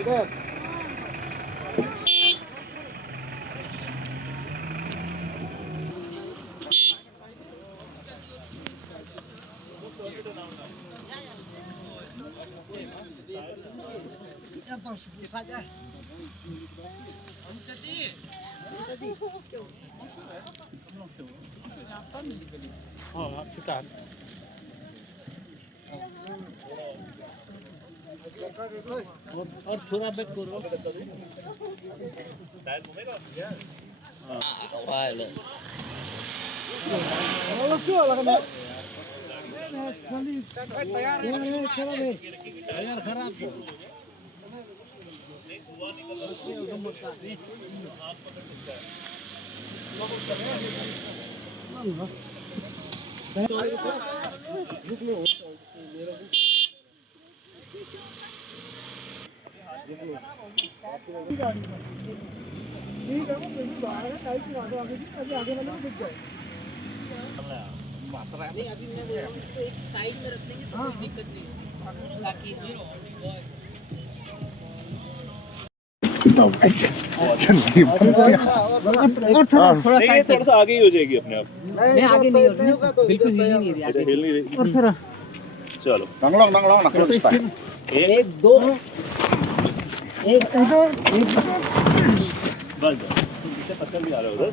इधर saja. Oh, sudah. और थोड़ा बैक करो टायर घूमेगा हां वाह ले और क्यों लगा खाली तैयार है चलो बे तैयार खराब नहीं धुआं निकल रहा है एकदम मोटा नहीं हाथ पकड़ सकता है रुक लो मेरा ठीक है वो मेरी बाहर है टाइप करा दो आगे अभी आगे वाले में दिख जाए नहीं अभी मैं बोल रहा हूँ इसको एक साइड में रख देंगे तो कोई दिक्कत नहीं ताकि थोड़ा सा आगे ही हो जाएगी अपने आप नहीं आगे नहीं बिल्कुल हिल नहीं रही आगे हिल नहीं रही और थोड़ा चलो एक दो एक इधर बस पत्थर भी आ रहा है उधर